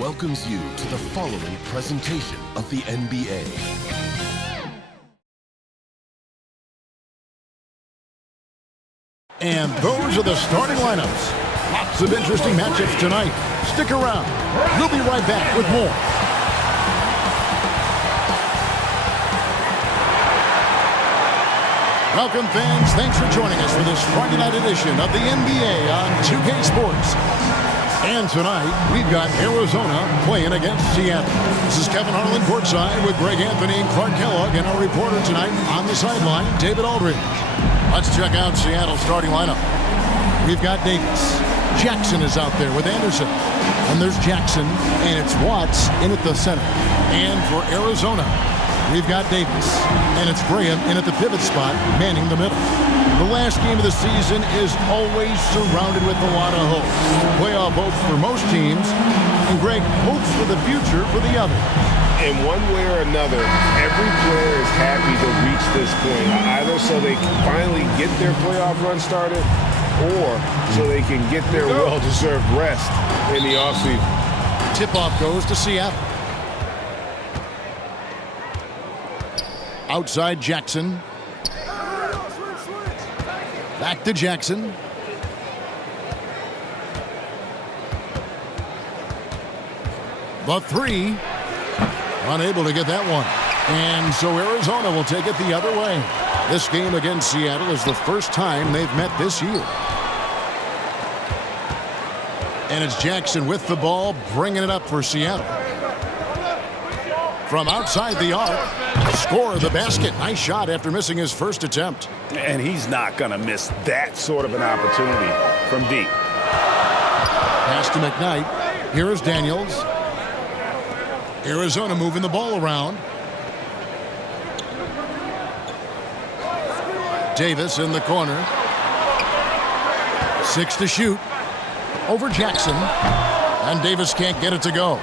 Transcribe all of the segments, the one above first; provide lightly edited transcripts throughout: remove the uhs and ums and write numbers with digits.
welcomes you to the following presentation of the NBA. And those are the starting lineups. Lots of interesting matchups tonight. Stick around. We'll be right back with more. Welcome, fans. Thanks for joining us for this Friday night edition of the NBA on 2K Sports. And tonight, we've got Arizona playing against Seattle. This is Kevin Harlan courtside with Greg Anthony and Clark Kellogg, and our reporter tonight on the sideline, David Aldridge. Let's check out Seattle's starting lineup. We've got Davis. Jackson is out there with Anderson. And there's Jackson, and it's Watts in at the center. And for Arizona, we've got Davis, and it's Graham in at the pivot spot, manning the middle. The last game of the season is always surrounded with a lot of hopes. Playoff hopes for most teams, and Greg, hopes for the future for the others. In one way or another, every player is happy to reach this point, either so they can finally get their playoff run started, or so they can get their well-deserved rest in the offseason. Tip-off goes to Seattle. Outside Jackson. Back to Jackson. The three. Unable to get that one. And so Arizona will take it the other way. This game against Seattle is the first time they've met this year. And it's Jackson with the ball, bringing it up for Seattle. From outside the arc, score the basket. Nice shot after missing his first attempt. And he's not going to miss that sort of an opportunity from deep. Pass to McKnight. Here is Daniels. Arizona moving the ball around. Davis in the corner. 6 to shoot. Over Jackson. And Davis can't get it to go.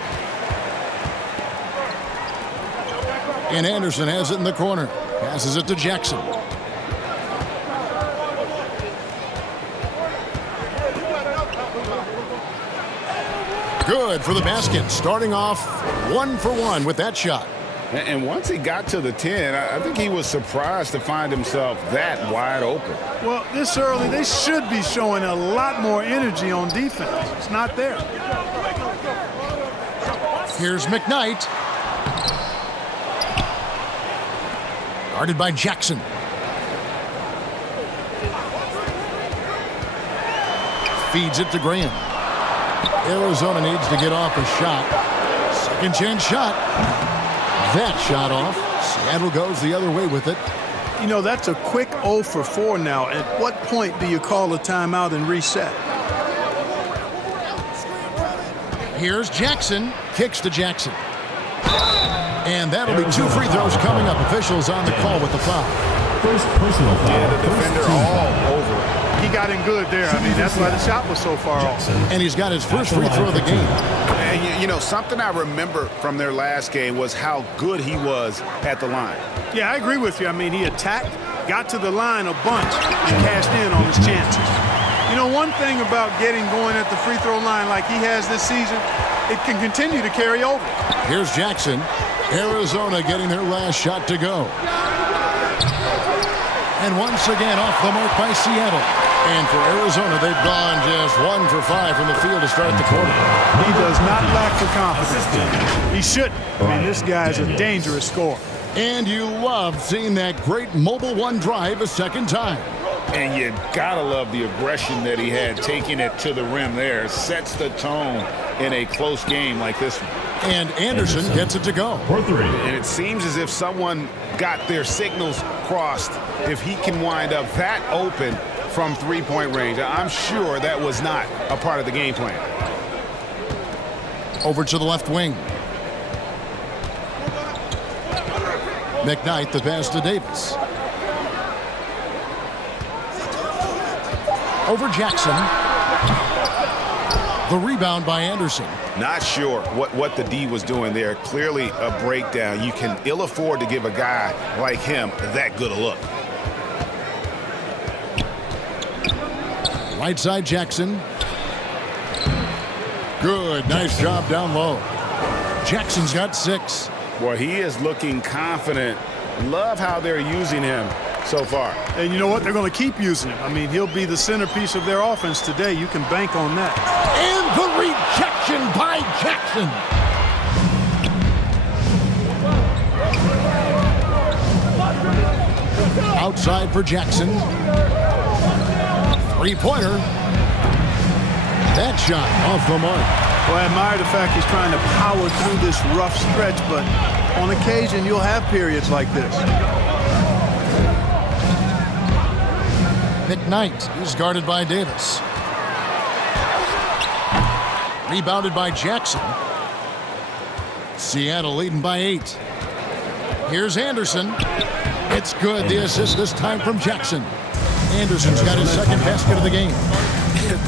And Anderson has it in the corner. Passes it to Jackson. Good for the basket. Starting off 1 for 1 with that shot. And once he got to the 10, I think he was surprised to find himself that wide open. Well, this early, they should be showing a lot more energy on defense. It's not there. Here's McKnight. Guarded by Jackson. Feeds it to Graham. Arizona needs to get off a shot. Second chance shot. That shot off. Seattle goes the other way with it. You know, that's a quick 0 for 4 now. At what point do you call a timeout and reset? Here's Jackson. Kicks to Jackson. And that'll be 2 free throws coming up. Officials on the call with the foul. First personal foul. Yeah, the defender all over. He got in good there. I mean, that's why the shot was so far off. And he's got his first free throw of the game. And, you know, something I remember from their last game was how good he was at the line. Yeah, I agree with you. I mean, he attacked, got to the line a bunch, and cashed in on his chances. You know, one thing about getting going at the free throw line like he has this season, it can continue to carry over. Here's Jackson. Arizona getting their last shot to go. And once again off the mark by Seattle. And for Arizona, they've gone just 1 for 5 from the field to start the quarter. He does not lack for confidence. He shouldn't. I mean, this guy's a dangerous scorer. And you love seeing that great mobile one drive a second time. And you gotta love the aggression that he had taking it to the rim there. Sets the tone in a close game like this one. And Anderson gets it to go. For 3. And it seems as if someone got their signals crossed. If he can wind up that open from three-point range, I'm sure that was not a part of the game plan. Over to the left wing. McKnight, the pass to Davis. Over Jackson. The rebound by Anderson. Not sure what the D was doing there. Clearly a breakdown. You can ill afford to give a guy like him that good a look. Right side Jackson. Good. Nice job down low. Jackson's got 6. Well, he is looking confident. Love how they're using him so far. And you know what? They're going to keep using him. I mean, he'll be the centerpiece of their offense today. You can bank on that. And the rejection by Jackson. Outside for Jackson. Three-pointer. That shot off the mark. Well, I admire the fact he's trying to power through this rough stretch, but on occasion you'll have periods like this. McKnight is guarded by Davis. Rebounded by Jackson. Seattle leading by 8. Here's Anderson. It's good. The assist this time from Jackson. Anderson's got his second basket of the game.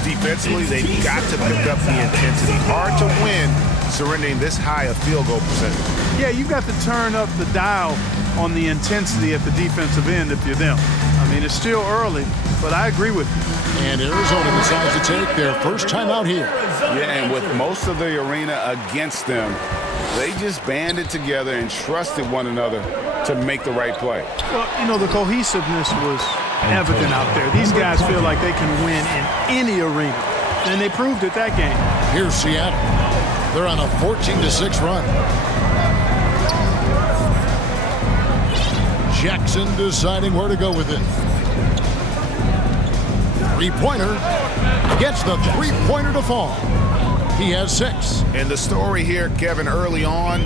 Defensively, they've got to pick up the intensity. Hard to win surrendering this high a field goal percentage. Yeah, you've got to turn up the dial on the intensity at the defensive end if you're them. I mean, it's still early, but I agree with you. And Arizona decides to take their first time out here. Yeah, and with most of the arena against them, they just banded together and trusted one another to make the right play. Well, you know, the cohesiveness was evident out there. These guys feel like they can win in any arena, and they proved it that game. Here's Seattle. They're on a 14-6 run. Jackson deciding where to go with it. Three-pointer. Gets the three-pointer to fall. He has 6. And the story here, Kevin, early on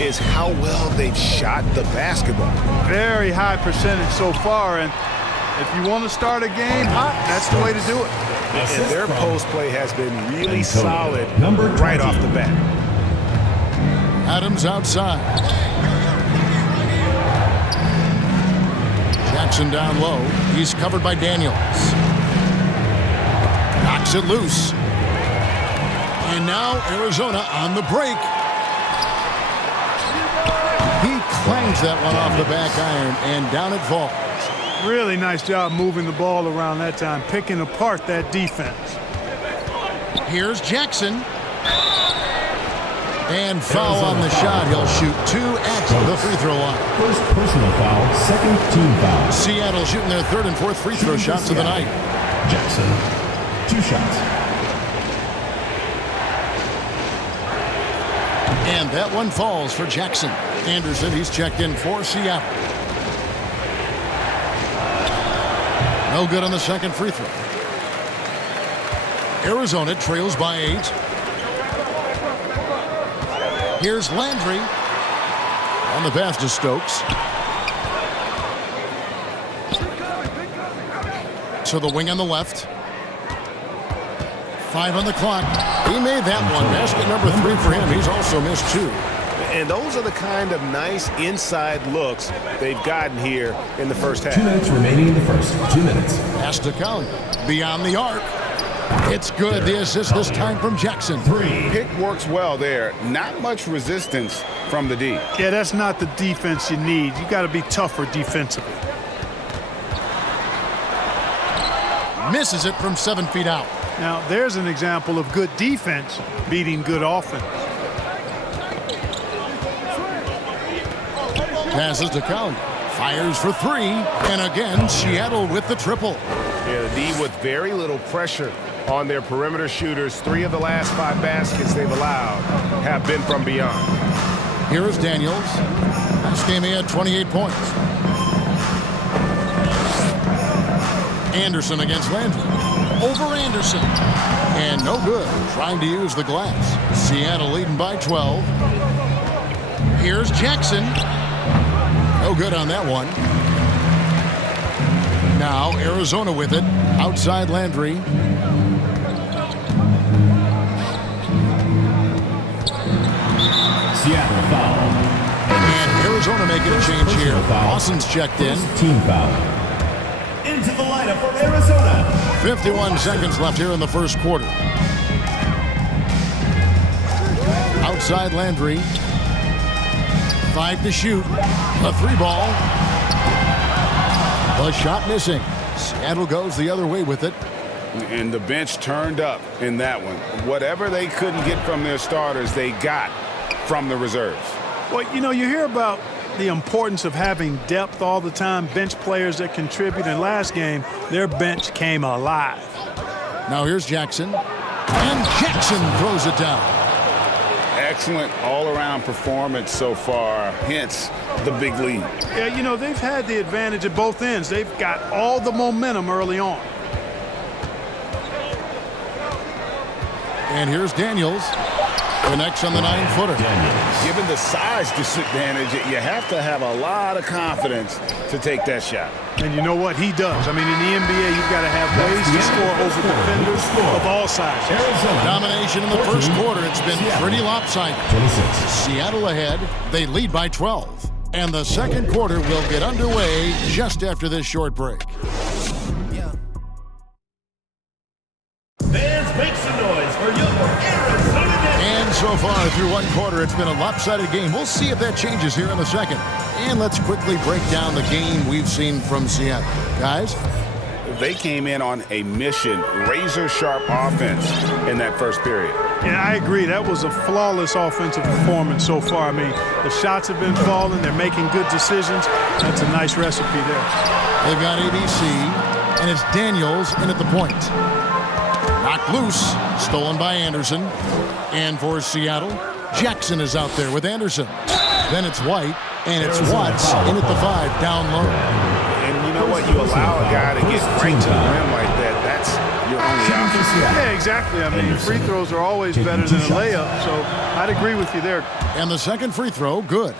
is how well they've shot the basketball. Very high percentage so far, and if you want to start a game hot, that's the way to do it. And their post play has been really solid Number right off the bat. Adams outside. Jackson down low. He's covered by Daniels. Knocks it loose. And now Arizona on the break. He clangs that one off the back iron, and down it falls. Really nice job moving the ball around that time, picking apart that defense. Here's Jackson. And foul on the shot. He'll shoot 2 at the free throw line. First personal foul, second team foul. Seattle shooting their 3rd and 4th free throw shots of the night. Jackson, 2 shots. And that one falls for Jackson. Anderson, he's checked in for Seattle. No good on the second free throw. Arizona trails by 8. Here's Landry. On the pass to Stokes. To the wing on the left. 5 on the clock. He made that one. Basket number 3 for him. He's also missed 2. And those are the kind of nice inside looks they've gotten here in the first half. 2 minutes remaining in the first. 2 minutes. Pass to Count. Beyond the arc. It's good. The assist this time from Jackson. 3. Pick works well there. Not much resistance from the D. Yeah, that's not the defense you need. You got to be tougher defensively. Misses it from 7 feet out. Now, there's an example of good defense beating good offense. Passes to Count. Fires for 3. And again, Seattle with the triple. Yeah, the D with very little pressure on their perimeter shooters. 3 of the last 5 baskets they've allowed have been from beyond. Here is Daniels. Last game he had 28 points. Anderson against Landry. Over Anderson. And no good. Trying to use the glass. Seattle leading by 12. Here's Jackson. No good on that one. Now Arizona with it. Outside Landry. Seattle foul. And Arizona making a change here. Lawson's checked in. Team foul. Into the lineup for Arizona. 51 seconds left here in the first quarter. Outside Landry. 5 to shoot. A 3 ball. The shot missing. Seattle goes the other way with it. And the bench turned up in that one. Whatever they couldn't get from their starters, they got from the reserves. Well, you know, you hear about the importance of having depth all the time, bench players that contribute. In last game, their bench came alive. Now here's Jackson. And Jackson throws it down. Excellent all-around performance so far, hence the big lead. Yeah, you know, they've had the advantage at both ends. They've got all the momentum early on. And here's Daniels. Connects on the 9-footer. Given the size disadvantage, you have to have a lot of confidence to take that shot. And you know what? He does. I mean, in the NBA, you've got to have ways to score over defenders of all sizes. Domination in the first quarter. It's been pretty lopsided. Seattle ahead. They lead by 12. And the second quarter will get underway just after this short break. Fans, make some noise for your Arizona. And so far through one quarter, it's been a lopsided game. We'll see if that changes here in the second. And let's quickly break down the game we've seen from Seattle. Guys? They came in on a mission, razor-sharp offense in that first period. Yeah, I agree. That was a flawless offensive performance so far. I mean, the shots have been falling. They're making good decisions. That's a nice recipe there. They've got ABC, and it's Daniels in at the point. Knocked loose, stolen by Anderson. And for Seattle, Jackson is out there with Anderson. Then it's White, and it's Watts in at the 5, down low. And you know what? You allow a guy to get right to the rim like that. That's your only option. Yeah, exactly. I mean, free throws are always better than a layup, so I'd agree with you there. And the second free throw, good.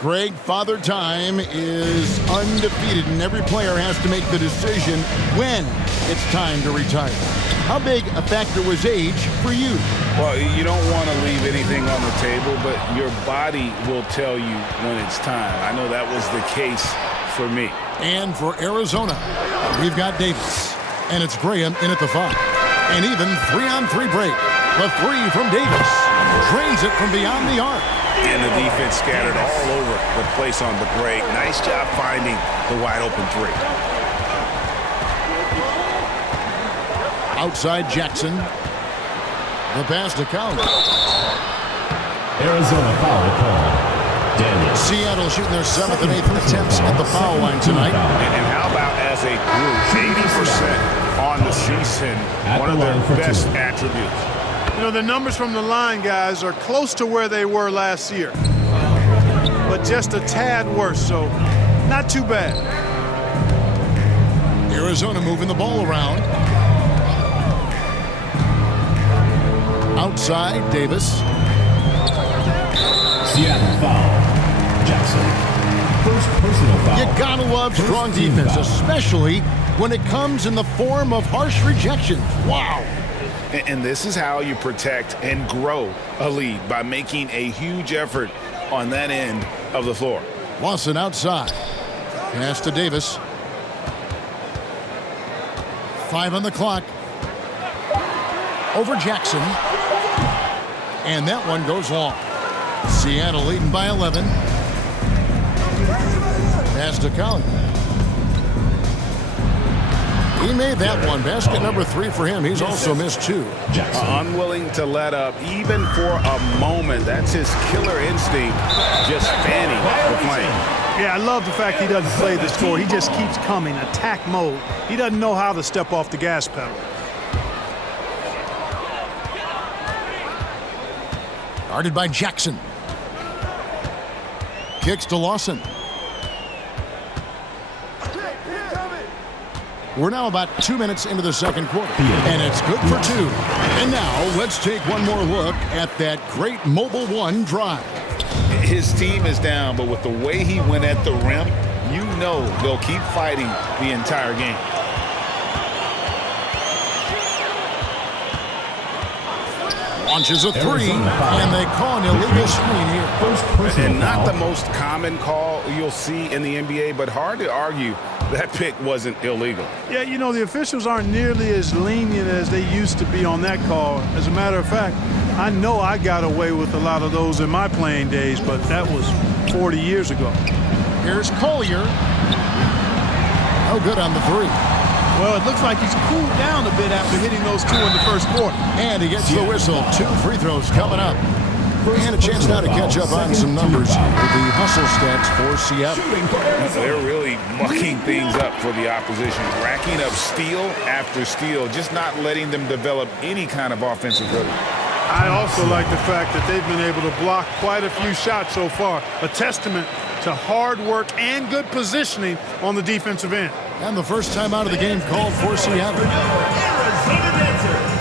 Greg, Father Time is undefeated, and every player has to make the decision when it's time to retire. How big a factor was age for you? Well, you don't want to leave anything on the table, but your body will tell you when it's time. I know that was the case for me. And for Arizona, we've got Davis, and it's Graham in at the 5. And even 3-on-3 break. The 3 from Davis. Drains it from beyond the arc. And the defense scattered all over the place on the break. Nice job finding the wide open 3. Outside Jackson. The pass to Collins. Arizona foul call. Daniels. Seattle shooting their 7th and 8th attempts at the foul line tonight. And how about as a group, 80% on the season, one of their best attributes. You know, the numbers from the line, guys, are close to where they were last year, but just a tad worse, so not too bad. Arizona moving the ball around. Outside, Davis. Seattle foul. Jackson. First personal foul. You gotta love strong defense, especially when it comes in the form of harsh rejections. Wow. And this is how you protect and grow a lead, by making a huge effort on that end of the floor. Lawson outside. Pass to Davis. 5 on the clock. Over Jackson. And that one goes long. Seattle leading by 11. Pass to Collins. He made that one. Basket number 3 for him. He's also missed 2. Unwilling to let up, even for a moment. That's his killer instinct, just fanning the flame. Yeah, I love the fact he doesn't play the score. He just keeps coming, attack mode. He doesn't know how to step off the gas pedal. Guarded by Jackson. Kicks to Lawson. We're now about 2 minutes into the second quarter, and it's good for 2. And now let's take one more look at that great Mobile One drive. His team is down, but with the way he went at the rim, you know they'll keep fighting the entire game. Launches a 3, and they call an illegal screen here. And not the most common call you'll see in the NBA, but hard to argue that pick wasn't illegal. Yeah, you know, the officials aren't nearly as lenient as they used to be on that call. As a matter of fact, I know I got away with a lot of those in my playing days, but that was 40 years ago. Here's Collier. No good on the 3. Well, it looks like he's cooled down a bit after hitting those two in the first quarter. And he gets the whistle. 2 free throws coming up. And a chance now to catch up on some numbers here. The hustle stats for Seattle. They're really mucking things up for the opposition, racking up steal after steal, just not letting them develop any kind of offensive rhythm. I also like the fact that they've been able to block quite a few shots so far, a testament to hard work and good positioning on the defensive end. And the first time out of the game called for Seattle. Arizona dancer.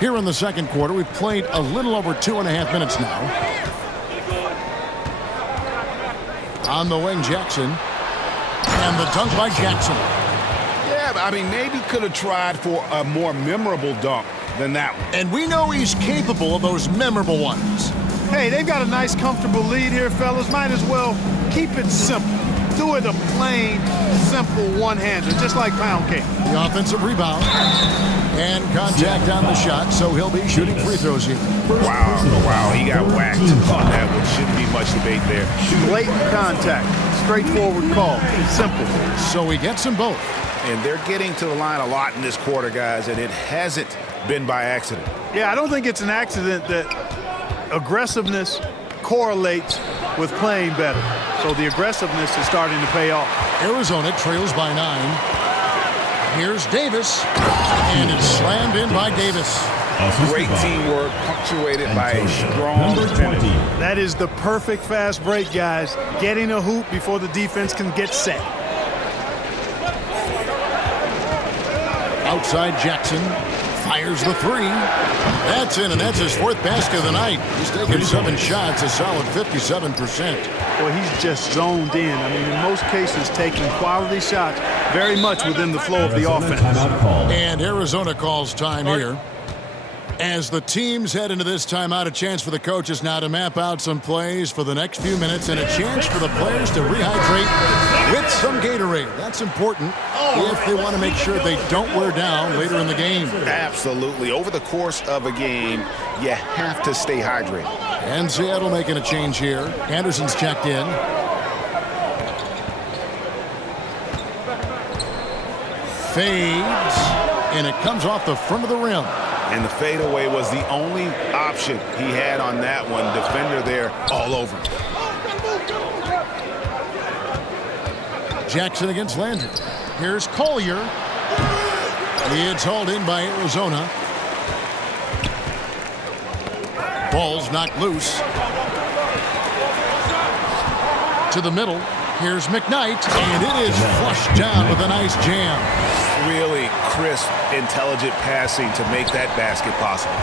Here in the second quarter, we've played a little over 2.5 minutes now. On the wing, Jackson. And the dunk by Jackson. Yeah, but I mean, maybe could have tried for a more memorable dunk than that one. And we know he's capable of those memorable ones. Hey, they've got a nice, comfortable lead here, fellas. Might as well keep it simple. Do it a plain, simple one-hander, just like pound cake. The offensive rebound. And contact on the shot, so he'll be shooting free throws here. Wow, he got whacked on that one. Shouldn't be much debate there. Blatant contact. Straightforward call. Simple. So he gets them both. And they're getting to the line a lot in this quarter, guys, and it hasn't been by accident. Yeah, I don't think it's an accident that aggressiveness correlates with playing better. So the aggressiveness is starting to pay off. Arizona trails by 9. Here's Davis, and it's slammed in by Davis. Great teamwork, punctuated by a strong finish. That is the perfect fast break, guys. Getting a hoop before the defense can get set. Outside Jackson fires the 3. That's in, and that's his 4th basket of the night. He's taken 7 shots, a solid 57%. Well, he's just zoned in. I mean, in most cases, taking quality shots very much within the flow of the offense. And Arizona calls time here. As the teams head into this timeout, a chance for the coaches now to map out some plays for the next few minutes and a chance for the players to rehydrate with some Gatorade. That's important if they want to make sure they don't wear down later in the game. Absolutely. Over the course of a game, you have to stay hydrated. And Seattle making a change here. Anderson's checked in. Fades, and it comes off the front of the rim. And the fadeaway was the only option he had on that one. Defender there all over. Jackson against Landry. Here's Collier. It's hauled in by Arizona. Ball's knocked loose. To the middle. Here's McKnight, and it is flushed down with a nice jam. Really crisp, intelligent passing to make that basket possible.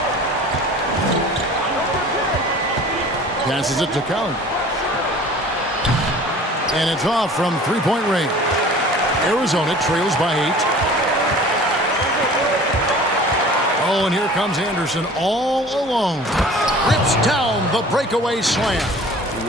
Passes it to Collins. And it's off from three-point range. Arizona trails by 8. Oh, and here comes Anderson all alone. Rips down the breakaway slam.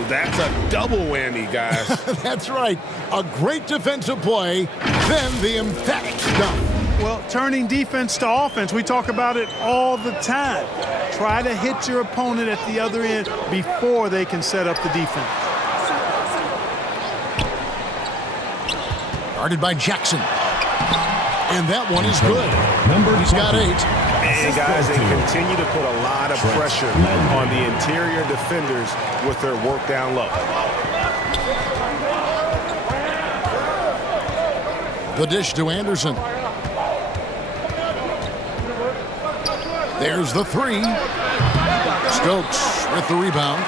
That's a double whammy, guys. That's right. A great defensive play, then the emphatic dunk. Well, turning defense to offense, we talk about it all the time. Try to hit your opponent at the other end before they can set up the defense. Guarded by Jackson. And that one is good. He's got 8. And guys, they continue to put a lot of pressure on the interior defenders with their work down low. The dish to Anderson. There's the 3. Stokes with the rebound.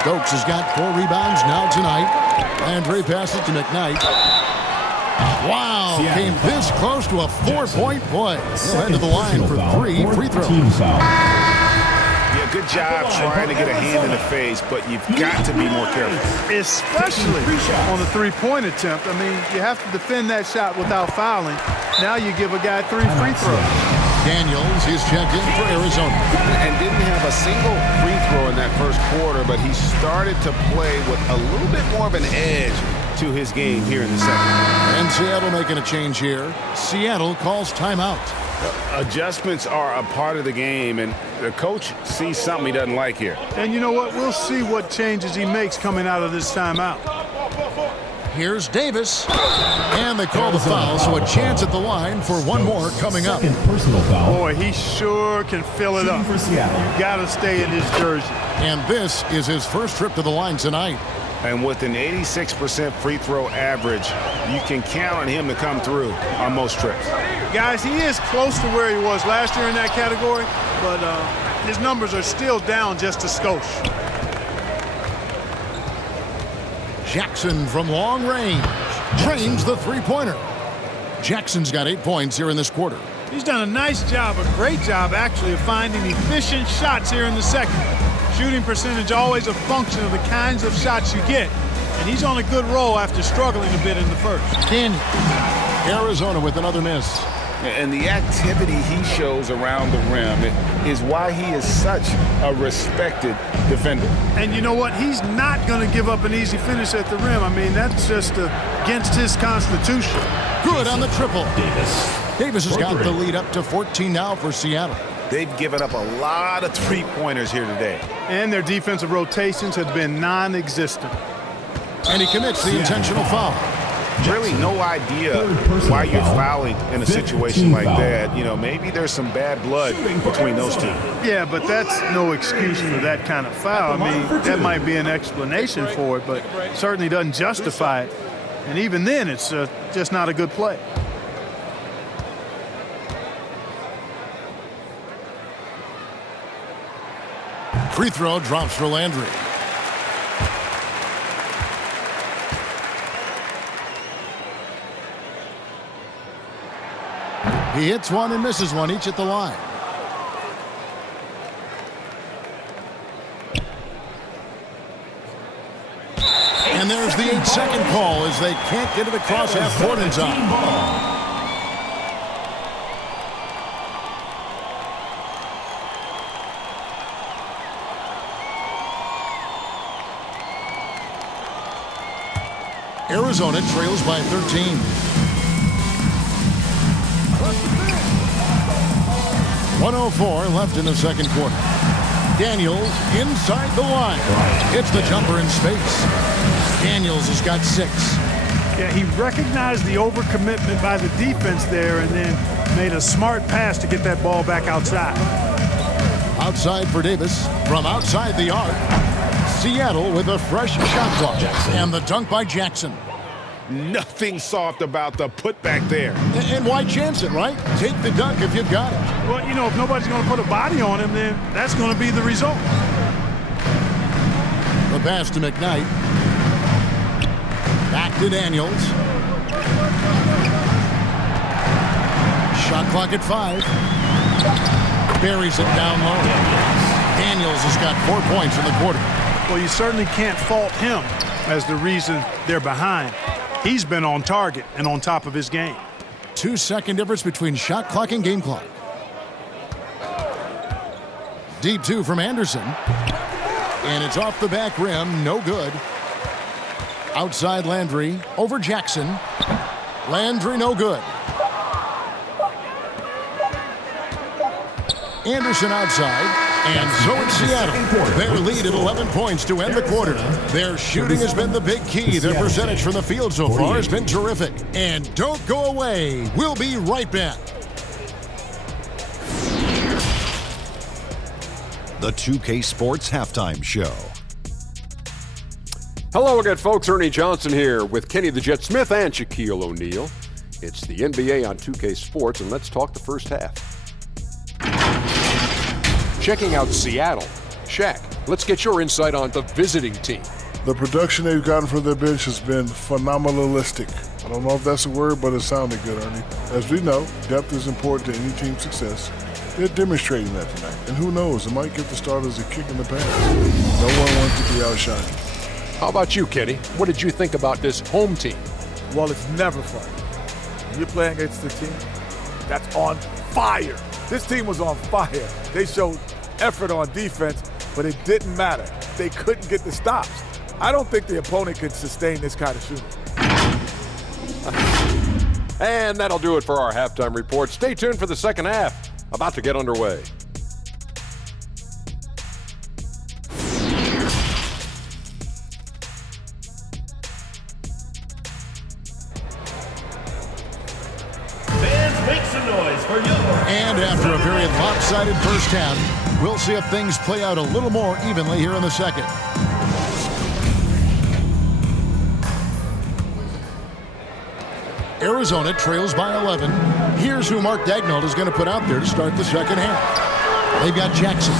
Stokes has got 4 rebounds now tonight. Landry passes to McKnight. Wow, came this close to a 4-point play. He'll head to the line for 3 free throws. Yeah, good job trying to get a hand in the face, but you've got to be more careful. Especially on the three-point attempt. I mean, you have to defend that shot without fouling. Now you give a guy 3 free throws. Daniels is checked in for Arizona. And didn't have a single free throw in that first quarter, but he started to play with a little bit more of an edge to his game here in the second. And Seattle making a change here. Seattle calls timeout. Adjustments are a part of the game, and the coach sees something he doesn't like here. And you know what? We'll see what changes he makes coming out of this timeout. Here's Davis. And they call the foul, so a chance at the line for one more coming up. Second personal foul. Boy, he sure can fill it up. For Seattle. You got to stay in his jersey. And this is his first trip to the line tonight. And with an 86% free throw average, you can count on him to come through on most trips. Guys, he is close to where he was last year in that category, but his numbers are still down just a skosh. Jackson from long range drains the three-pointer. Jackson's got 8 points here in this quarter. He's done a nice job, a great job actually, of finding efficient shots here in the second. Shooting percentage always a function of the kinds of shots you get, and he's on a good roll after struggling a bit in the first. Canyon. Arizona with another miss. And the activity he shows around the rim is why he is such a respected defender. And you know what? He's not going to give up an easy finish at the rim. I mean, that's just against his constitution. Good on the triple. Davis has got the lead up to 14 now for Seattle. They've given up a lot of three-pointers here today. And their defensive rotations have been non-existent. And he commits the intentional foul. Really no idea why you're fouling in a situation like that. You know, maybe there's some bad blood between those two. Yeah, but that's no excuse for that kind of foul. I mean, that might be an explanation for it, but certainly doesn't justify it. And even then, it's just not a good play. Free throw drops for Landry. He hits one and misses one, each at the line. And there's the 8-second call as they can't get it across half court in time. Arizona trails by 13. 1:04 left in the second quarter. Daniels inside the line. Hits the jumper in space. Daniels has got 6. Yeah, he recognized the overcommitment by the defense there and then made a smart pass to get that ball back outside. Outside for Davis. From outside the arc. Seattle with a fresh shot clock. And the dunk by Jackson. Nothing soft about the putback there. And why chance it, right? Take the dunk if you've got it. Well, you know, if nobody's going to put a body on him, then that's going to be the result. The pass to McKnight. Back to Daniels. Shot clock at 5. Buries it down low. Daniels has got 4 points in the quarter. Well, you certainly can't fault him as the reason they're behind. He's been on target and on top of his game. 2-second difference between shot clock and game clock. Deep 2 from Anderson. And it's off the back rim. No good. Outside Landry. Over Jackson. Landry no good. Anderson outside. And so it's Seattle. Their lead at 11 points to end the quarter. Their shooting has been the big key. Their percentage from the field so far has been terrific. And don't go away. We'll be right back. The 2K Sports Halftime Show. Hello again, folks. Ernie Johnson here with Kenny the Jet Smith and Shaquille O'Neal. It's the NBA on 2K Sports, and let's talk the first half. Checking out Seattle. Shaq, let's get your insight on the visiting team. The production they've gotten from their bench has been phenomenalistic. I don't know if that's a word, but it sounded good, Ernie. As we know, depth is important to any team's success. They're demonstrating that tonight. And who knows, it might give the starters a kick in the pants. No one wants to be outshined. How about you, Kenny? What did you think about this home team? Well, it's never fun. When you're playing against a team that's on fire. This team was on fire. They showed effort on defense, but it didn't matter. They couldn't get the stops. I don't think the opponent could sustain this kind of shooting. And that'll do it for our halftime report. Stay tuned for the second half. About to get underway. Fans, make some noise for your... And after a very lopsided first half, we'll see if things play out a little more evenly here in the second. Arizona trails by 11. Here's who Mark Daigneault is going to put out there to start the second half. They've got Jackson.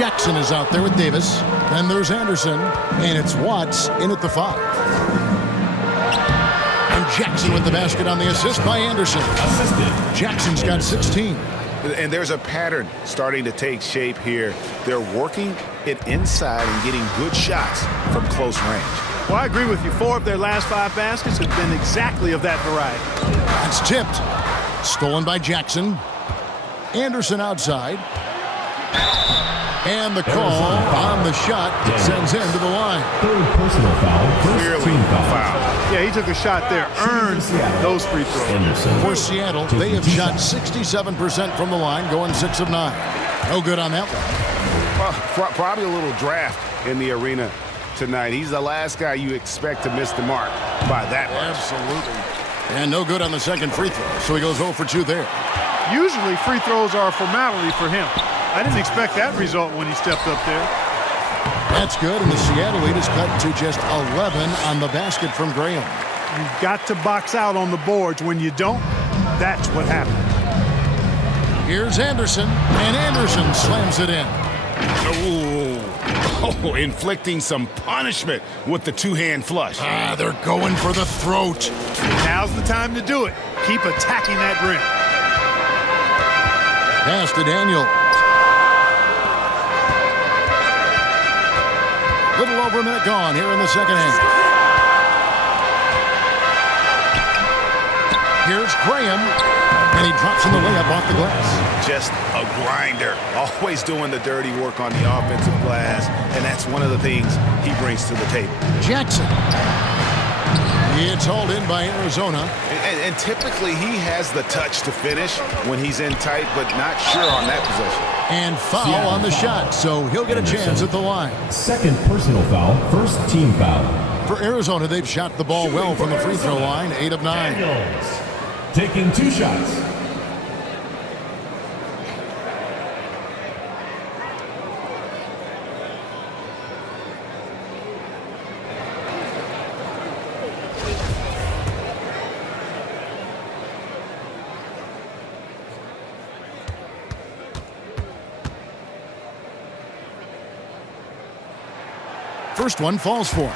Jackson is out there with Davis. Then there's Anderson, and it's Watts in at the 5. And Jackson with the basket on the assist by Anderson. Jackson's got 16. And there's a pattern starting to take shape here. They're working it inside and getting good shots from close range. Well, I agree with you. 4 of their last 5 baskets have been exactly of that variety. It's tipped. Stolen by Jackson. Anderson outside. And the call on the shot sends him to the line. Third personal foul. First team foul. Yeah, he took a shot there. Earned those free throws. Anderson. For Seattle, they have shot 67% from the line, going 6 of 9. No good on that one. Well, probably a little draft in the arena tonight. He's the last guy you expect to miss the mark by that much. Absolutely. And no good on the second free throw, so he goes 0 for 2 there. Usually free throws are a formality for him. I didn't expect that result when he stepped up there. That's good, and the Seattle lead is cut to just 11 on the basket from Graham. You've got to box out on the boards. When you don't, that's what happens. Here's Anderson, and Anderson slams it in. Oh, inflicting some punishment with the two-hand flush. They're going for the throat. Now's the time to do it. Keep attacking that rim. Pass to Daniel. Little over a minute gone here in the second half. Here's Graham, and he drops in the layup off the glass. Just a grinder, always doing the dirty work on the offensive glass, and that's one of the things he brings to the table. Jackson. It's hauled in by Arizona. And typically he has the touch to finish when he's in tight, but not sure on that possession. And foul on the shot, so he'll get a chance at the line. Second personal foul. First team foul. For Arizona, they've shot the ball well from the free throw line, 8 of 9. Daniels taking 2 shots. First one falls for him.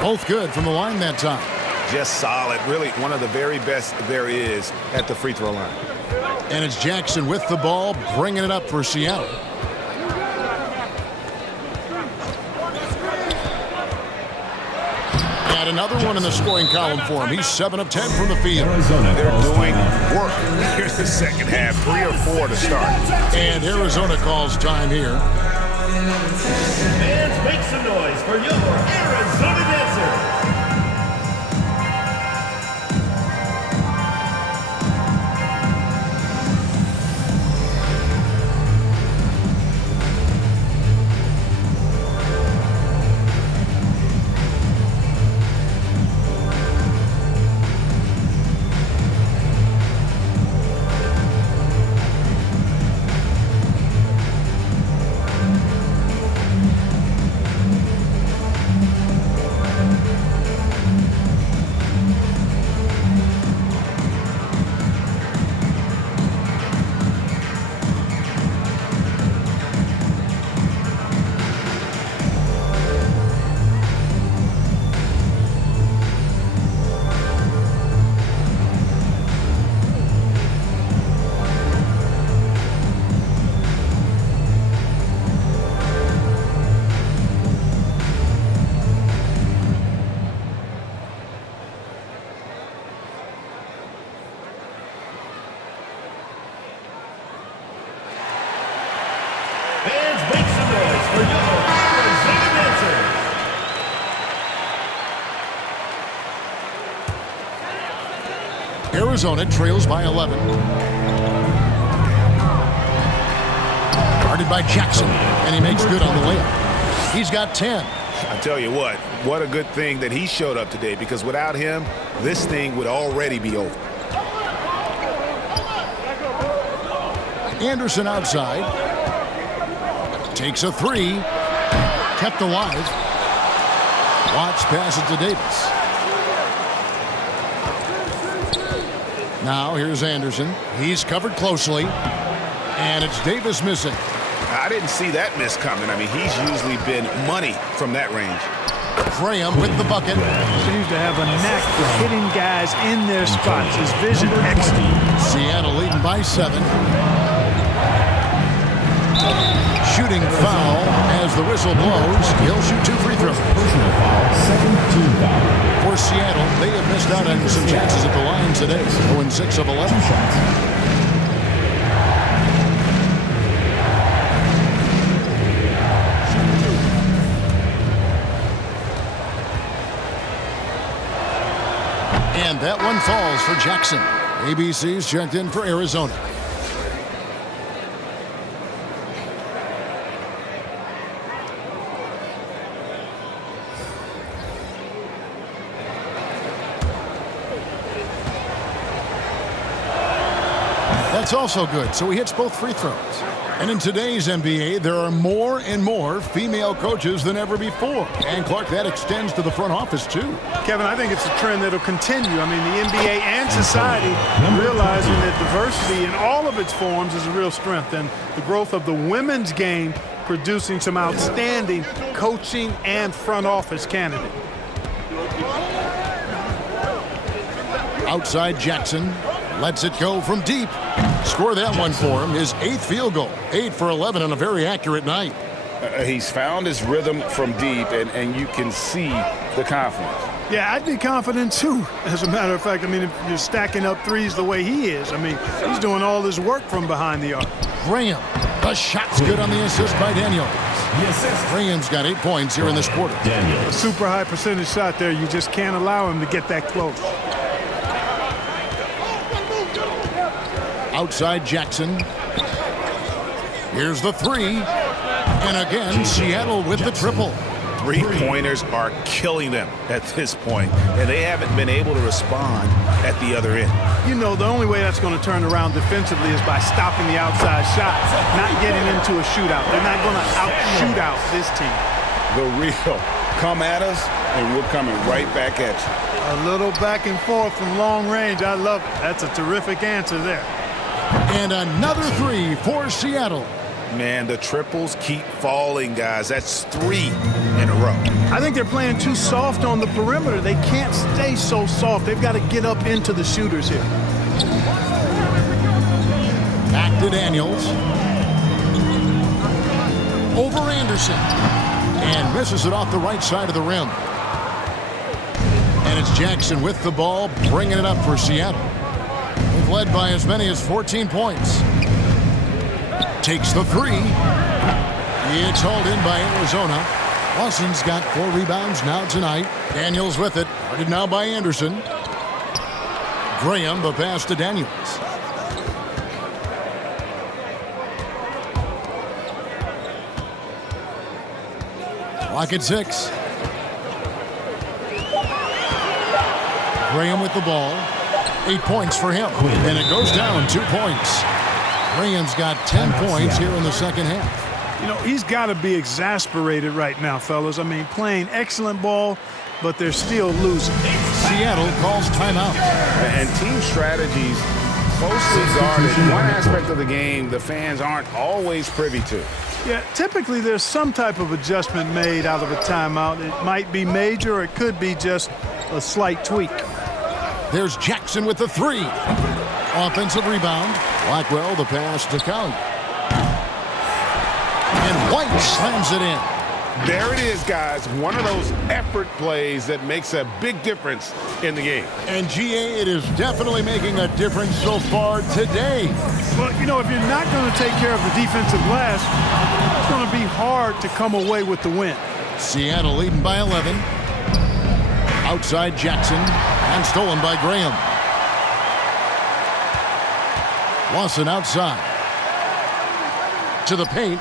Both good from the line that time. Just solid, really one of the very best there is at the free throw line. And it's Jackson with the ball, bringing it up for Seattle. That And another one in the scoring column for him. He's 7 of 10 from the field. They're doing work here in the second half. 3 or 4 to start. And Arizona calls time here. Fans, make some noise for your Arizona dancer. Fans, make some noise for your Arizona dancers. Arizona trails by 11. Guarded by Jackson, and he makes good on the layup. He's got 10. I tell you what a good thing that he showed up today, because without him, this thing would already be over. Anderson outside. Takes a 3. Kept alive. Watts passes to Davis. Now here's Anderson. He's covered closely. And it's Davis missing. I didn't see that miss coming. I mean, he's usually been money from that range. Graham with the bucket. Seems to have a knack for hitting guys in their spots. His vision excellent. Seattle leading by 7. Shooting foul as the whistle blows. He'll shoot 2 free throws. Personal foul, second team foul. For Seattle, they have missed out on some chances at the line today. 0-6 of 11. 2 shots. And that one falls for Jackson. ABC's checked in for Arizona. That's also good, so he hits both free throws. And in today's NBA, there are more and more female coaches than ever before. And, Clark, that extends to the front office, too. Kevin, I think it's a trend that will continue. I mean, the NBA and society realizing that diversity in all of its forms is a real strength. And the growth of the women's game producing some outstanding coaching and front office candidates. Outside Jackson. Lets it go from deep. Score that one for him. His 8th field goal. 8 for 11 on a very accurate night. He's found his rhythm from deep, and you can see the confidence. Yeah, I'd be confident, too, as a matter of fact. I mean, if you're stacking up threes the way he is, I mean, he's doing all this work from behind the arc. Graham. The shot's good on the assist by Daniels. Graham's got 8 points here in this quarter. A super high percentage shot there. You just can't allow him to get that close. Outside Jackson. Here's the 3. And again, Seattle with the triple. 3-pointers are killing them at this point, and they haven't been able to respond at the other end. You know, the only way that's going to turn around defensively is by stopping the outside shots, not getting into a shootout. They're not going to out-shoot out this team. The real come at us, and we're coming right back at you. A little back and forth from long range. I love it. That's a terrific answer there. And another 3 for Seattle. Man, the triples keep falling, guys. That's 3 in a row. I think they're playing too soft on the perimeter. They can't stay so soft. They've got to get up into the shooters here. Back to Daniels. Over Anderson. And misses it off the right side of the rim. It's Jackson with the ball, bringing it up for Seattle. They've led by as many as 14 points. Takes the three. It's hauled in by Arizona. Lawson's got 4 rebounds now tonight. Daniels with it. Guarded now by Anderson. Graham, the pass to Daniels. Clock at 6. Graham with the ball. 8 points for him. And it goes down 2 points. Graham's got 10 points here in the second half. You know, he's got to be exasperated right now, fellas. I mean, playing excellent ball, but they're still losing. Seattle calls timeout. And team strategies closely guarded. One aspect of the game the fans aren't always privy to. Yeah, typically there's some type of adjustment made out of a timeout. It might be major or it could be just a slight tweak. There's Jackson with the three. Offensive rebound. Blackwell, the pass to Count. And White slams it in. There it is, guys. One of those effort plays that makes a big difference in the game. And, GA, it is definitely making a difference so far today. Well, you know, if you're not going to take care of the defensive glass, it's going to be hard to come away with the win. Seattle leading by 11. Outside Jackson. And stolen by Graham. Lawson outside. To the paint.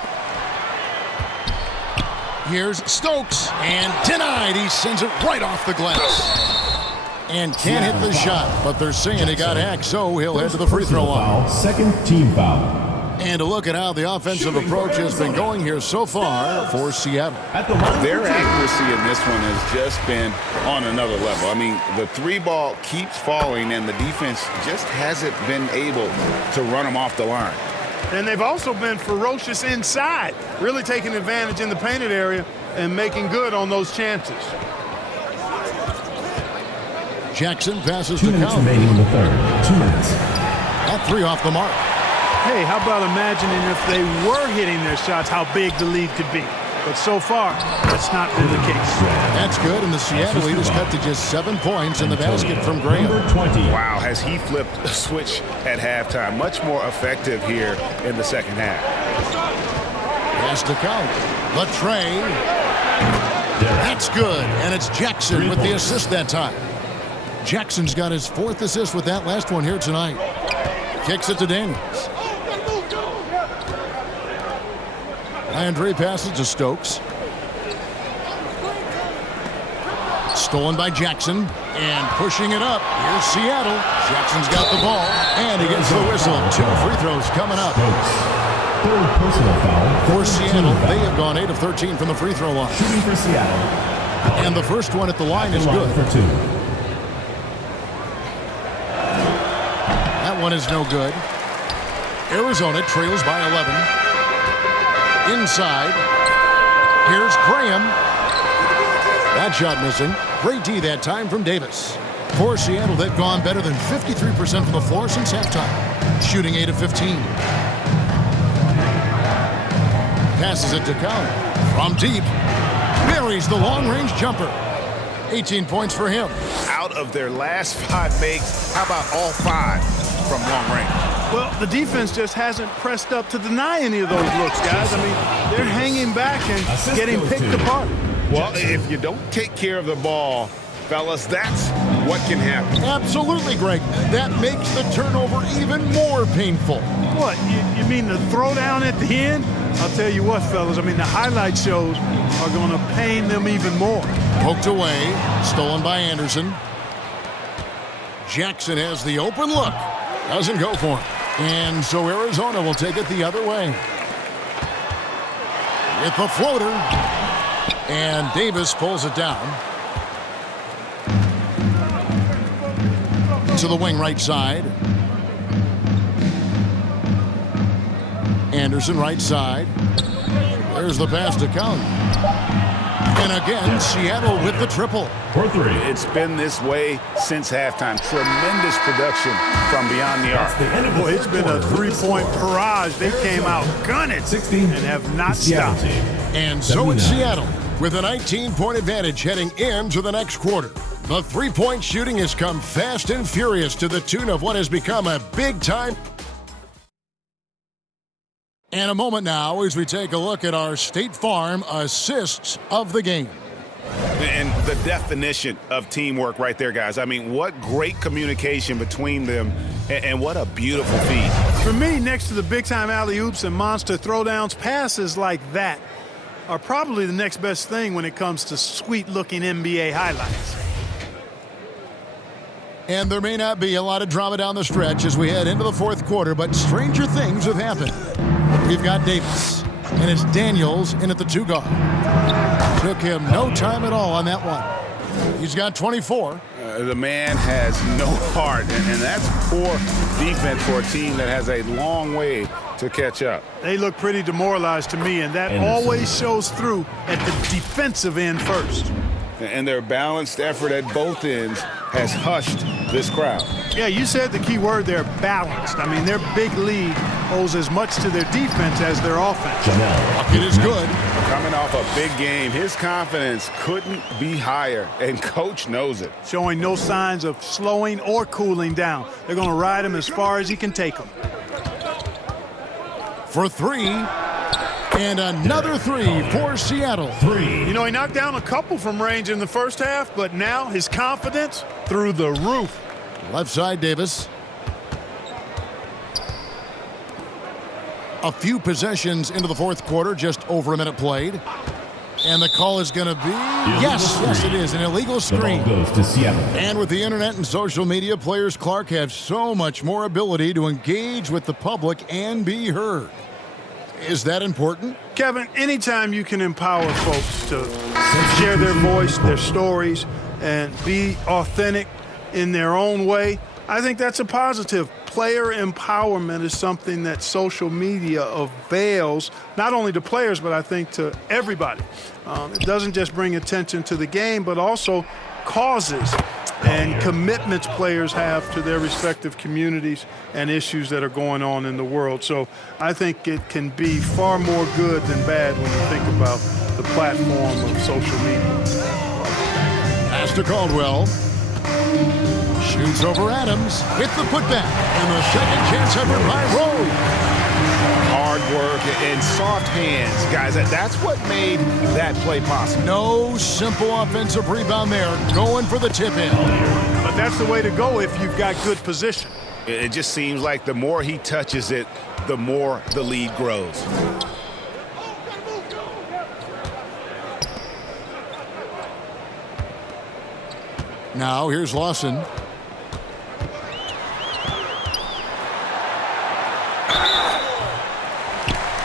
Here's Stokes, and denied. He sends it right off the glass. And can't hit the shot, but they're saying he got hacked, so he'll head to the free throw line. Second team foul. And a look at how the offensive approach has been going here so far for Seattle. Their accuracy in this one has just been on another level. I mean, the three ball keeps falling, and the defense just hasn't been able to run them off the line. And they've also been ferocious inside, really taking advantage in the painted area and making good on those chances. Jackson passes 2 to minutes Count. remaining in the third. 2 minutes. That three off the mark. Hey, how about imagining if they were hitting their shots, how big the lead could be. But so far, that's not been the case. That's good, and the Seattle lead is cut to just 7 points in the basket from Graham. Number 20. Wow, has he flipped the switch at halftime. Much more effective here in the second half. Pass to Count. Latre. That's good, and it's Jackson with the assist that time. Jackson's got his 4th assist with that last one here tonight. Kicks it to Daniels. Landry passes to Stokes. Stolen by Jackson. And pushing it up. Here's Seattle. Jackson's got the ball. And he gets the whistle. 2 free throws coming up. Third personal foul. For Seattle, they have gone 8 of 13 from the free throw line. Shooting for Seattle. And the first one at the line is good. For 2. That one is no good. Arizona trails by 11. Inside. Here's Graham. That shot missing. Great D that time from Davis. For Seattle, they've gone better than 53% from the floor since halftime. Shooting 8 of 15. Passes it to Count. From deep. Buries the long-range jumper. 18 points for him. Out of their last 5 makes, how about all 5 from long range? Well, the defense just hasn't pressed up to deny any of those looks, guys. I mean, they're hanging back and getting picked apart. Well, if you don't take care of the ball, fellas, that's what can happen. Absolutely, Greg. That makes the turnover even more painful. What, you mean the throwdown at the end? I'll tell you what, fellas, I mean, the highlight shows are going to pain them even more. Poked away, stolen by Anderson. Jackson has the open look. Doesn't go for him. And so Arizona will take it the other way. With the floater. And Davis pulls it down. To the wing right side. Anderson right side. There's the pass to Count. And again, Seattle with the triple. For 3. It's been this way since halftime. Tremendous production from beyond the arc. Boy, it's been a 3-point barrage. They came out gunning 16 and have not stopped. And so it's Seattle with a 19-point advantage heading into the next quarter. The three-point shooting has come fast and furious to the tune of what has become a big-time. And a moment now as we take a look at our State Farm assists of the game. And the definition of teamwork right there, guys. I mean, what great communication between them, and what a beautiful feed. For me, next to the big-time alley-oops and monster throwdowns, passes like that are probably the next best thing when it comes to sweet-looking NBA highlights. And there may not be a lot of drama down the stretch as we head into the fourth quarter, but stranger things have happened. We've got Davis, and it's Daniels in at the 2 guard. Took him no time at all on that one. He's got 24. The man has no heart, and that's poor defense for a team that has a long way to catch up. They look pretty demoralized to me, and that always shows through at the defensive end first. And their balanced effort at both ends has hushed this crowd. Yeah, you said the key word there, balanced. I mean, their big lead owes as much to their defense as their offense. It is good. Coming off a big game, his confidence couldn't be higher, and Coach knows it. Showing no signs of slowing or cooling down. They're going to ride him as far as he can take him. For 3. And another 3 for Seattle. You know, he knocked down a couple from range in the first half, but now his confidence through the roof. Left side, Davis. A few possessions into the fourth quarter, just over a minute played. And the call is going to be, yes, it is, an illegal screen. The ball goes to Seattle. And with the internet and social media, players, Clark, have so much more ability to engage with the public and be heard. Is that important? Kevin, anytime you can empower folks to share their voice, their stories, and be authentic in their own way, I think that's a positive. Player empowerment is something that social media avails, not only to players, but I think to everybody. It doesn't just bring attention to the game, but also causes and commitments players have to their respective communities and issues that are going on in the world. So I think it can be far more good than bad when you think about the platform of social media. Pass to Caldwell. Shoots over Adams with the putback. And the second chance effort by Rowe. Hard work and soft hands, guys. That's what made that play possible. No simple offensive rebound there. Going for the tip in. But that's the way to go if you've got good position. It just seems like the more he touches it, the more the lead grows. Now here's Lawson.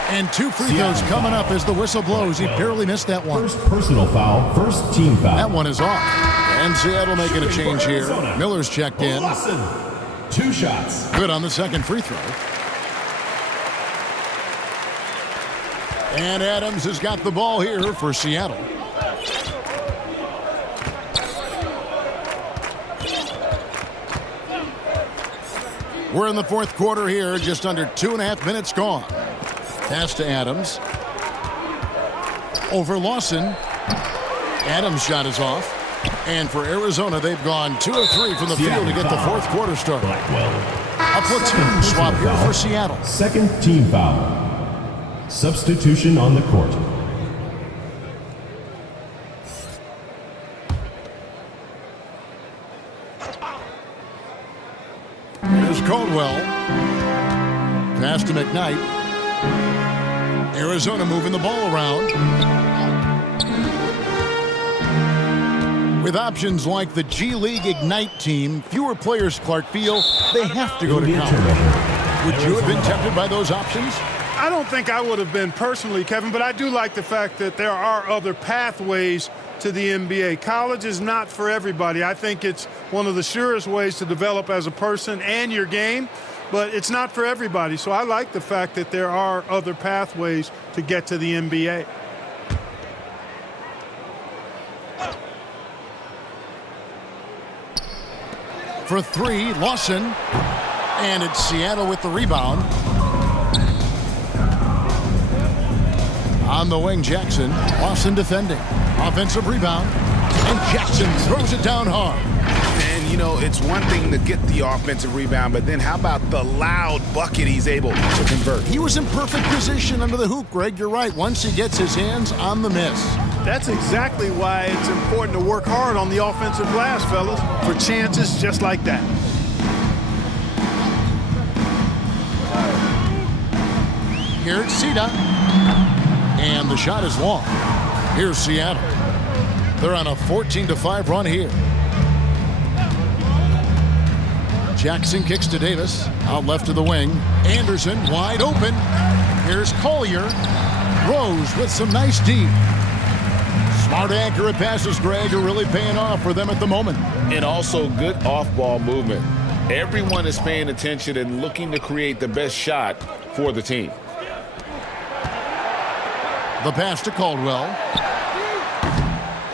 And 2 free throws coming up as the whistle blows. He barely missed that one. First personal foul, first team foul. That one is off. And Seattle making a change here. Miller's checked in. 2 shots. Good on the second free throw. And Adams has got the ball here for Seattle. We're in the fourth quarter here, just under 2.5 minutes gone. Pass to Adams. Over Lawson. Adams' shot is off. And for Arizona, they've gone 2 of 3 from the field to get the fourth quarter started. A platoon swap here for Seattle. Second team foul. Substitution on the court. Here's Caldwell. Pass to McKnight. Arizona moving the ball around. With options like the G League Ignite team, fewer players, Clark, feel they have to go to college. Would you have been tempted by those options? I don't think I would have been personally, Kevin, but I do like the fact that there are other pathways to the NBA. College is not for everybody. I think it's one of the surest ways to develop as a person and your game, but it's not for everybody. So I like the fact that there are other pathways to get to the NBA. For 3, Lawson. And it's Seattle with the rebound. On the wing, Jackson. Lawson defending. Offensive rebound. And Jackson throws it down hard. And, you know, it's one thing to get the offensive rebound, but then how about the loud bucket he's able to convert? He was in perfect position under the hoop, Greg. You're right. Once he gets his hands on the miss. That's exactly why it's important to work hard on the offensive glass, fellas, for chances just like that. Here's Sita. And the shot is long. Here's Seattle. They're on a 14-5 run here. Jackson kicks to Davis. Out left to the wing. Anderson wide open. Here's Collier. Rose with some nice D. Smart, accurate passes, Greg, are really paying off for them at the moment. And also good off-ball movement. Everyone is paying attention and looking to create the best shot for the team. The pass to Caldwell.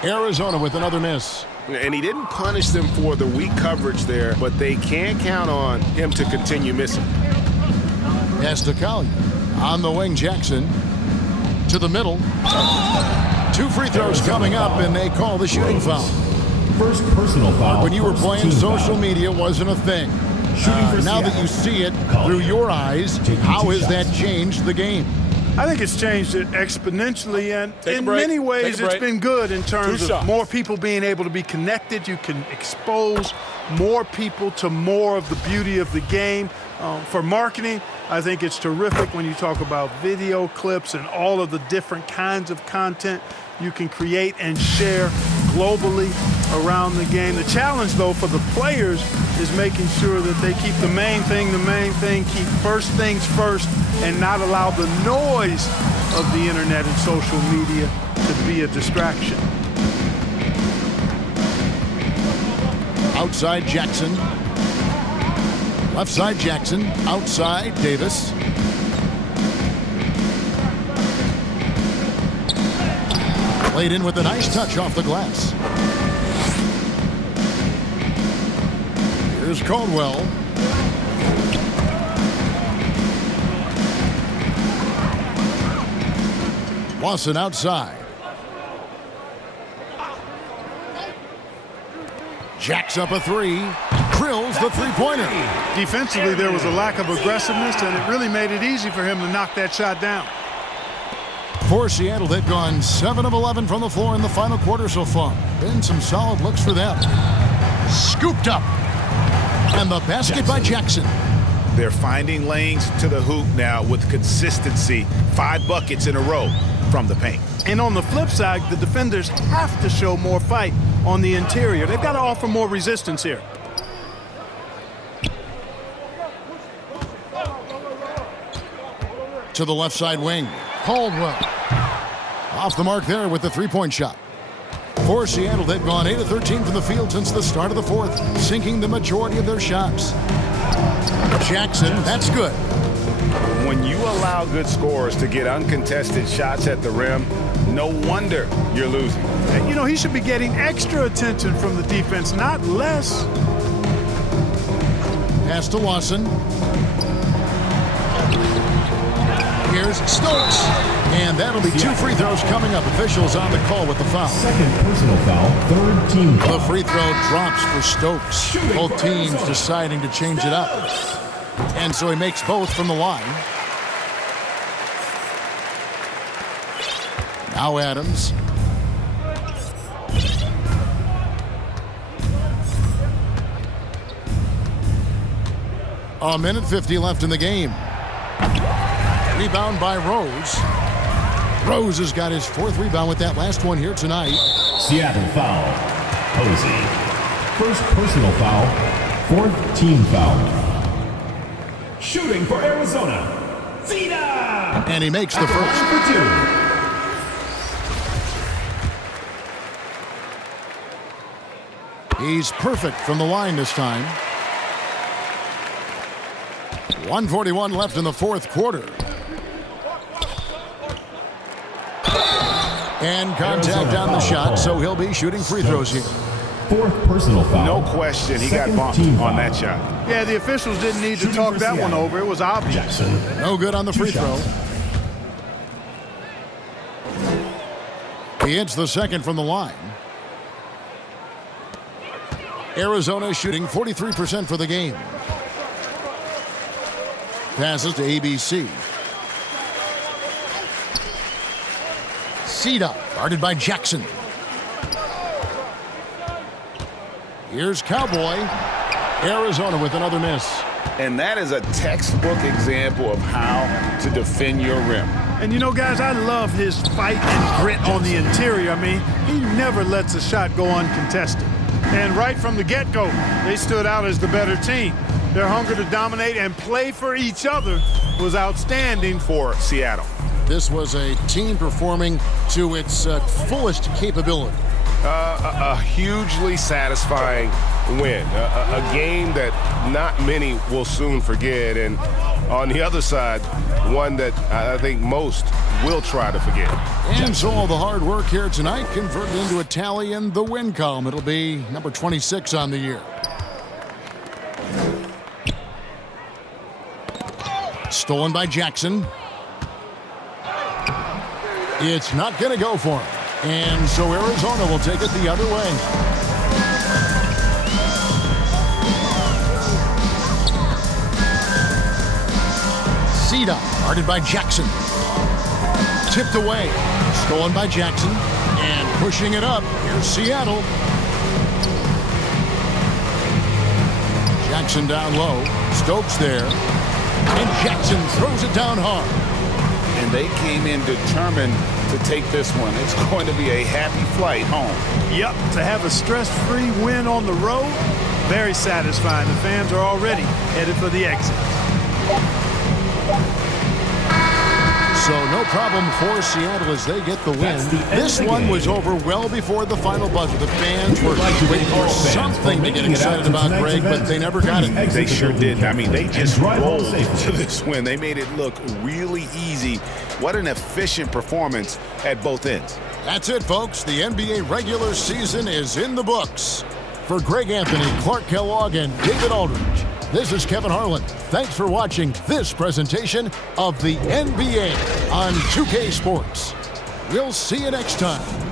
Arizona with another miss. And he didn't punish them for the weak coverage there, but they can't count on him to continue missing. Pass to Collier. On the wing, Jackson. To the middle. 2 free throws coming up, and they call the shooting foul. First personal foul. When you were playing, social media wasn't a thing. Now that you see it through your eyes, how has that changed the game? I think it's changed it exponentially, and in many ways it's been good in terms of more people being able to be connected. You can expose more people to more of the beauty of the game. For marketing, I think it's terrific when you talk about video clips and all of the different kinds of content you can create and share globally around the game. The challenge, though, for the players is making sure that they keep the main thing, keep first things first, and not allow the noise of the internet and social media to be a distraction. Outside Jackson. Left side Jackson. Outside Davis. Played in with a nice touch off the glass. Here's Caldwell. Lawson outside. Jacks up a 3. Drills the three-pointer. Defensively, there was a lack of aggressiveness, and it really made it easy for him to knock that shot down. For Seattle, they've gone 7 of 11 from the floor in the final quarter so far. Been some solid looks for them. Scooped up. And the basket by Jackson. They're finding lanes to the hoop now with consistency. 5 buckets in a row from the paint. And on the flip side, the defenders have to show more fight on the interior. They've got to offer more resistance here. To the left side wing. Caldwell. Off the mark there with the three-point shot. For Seattle, they've gone 8 of 13 from the field since the start of the fourth, sinking the majority of their shots. Jackson, that's good. When you allow good scorers to get uncontested shots at the rim, no wonder you're losing. And, you know, he should be getting extra attention from the defense, not less. Pass to Lawson. Here's Stokes. And that'll be 2 free throws coming up. Officials on the call with the foul. Second personal foul, third team foul. The free throw drops for Stokes. Both teams deciding to change it up. And so he makes both from the line. Now Adams. A minute 50 left in the game. Rebound by Rose. Rose has got his 4th rebound with that last one here tonight. Seattle foul. Posey. First personal foul. 4th team foul. Shooting for Arizona. Zeta! And he makes the first. For 2. He's perfect from the line this time. 1:41 left in the 4th quarter. And contact on the shot, so he'll be shooting free throws here. 4th personal foul. No question, he got bumped on that shot. Yeah, the officials didn't need to talk that one over. It was obvious. Jackson. No good on the free throw. He hits the second from the line. Arizona shooting 43% for the game. Passes to ABC. Cita, guarded by Jackson. Here's Cowboy. Arizona with another miss. And that is a textbook example of how to defend your rim. And you know, guys, I love his fight and grit on the interior. I mean, he never lets a shot go uncontested. And right from the get-go, they stood out as the better team. Their hunger to dominate and play for each other was outstanding for Seattle. This was a team performing to its fullest capability. A hugely satisfying win. A game that not many will soon forget. And on the other side, one that I think most will try to forget. And so all the hard work here tonight converted into a tally in the win column. It'll be number 26 on the year. Stolen by Jackson. It's not going to go for him. And so Arizona will take it the other way. Cita, guarded by Jackson. Tipped away. Stolen by Jackson. And pushing it up. Here's Seattle. Jackson down low. Stokes there. And Jackson throws it down hard. And they came in determined to take this one. It's going to be a happy flight home. Yep, to have a stress-free win on the road, very satisfying. The fans are already headed for the exit. So no problem for Seattle as they get the win. This one was over well before the final buzzer. The fans were waiting for something to get excited about, Greg, but they never got it. They sure did. I mean, they just rolled to this win. They made it look really easy. What an efficient performance at both ends. That's it, folks. The NBA regular season is in the books. For Greg Anthony, Clark Kellogg, and David Aldridge, this is Kevin Harlan. Thanks for watching this presentation of the NBA on 2K Sports. We'll see you next time.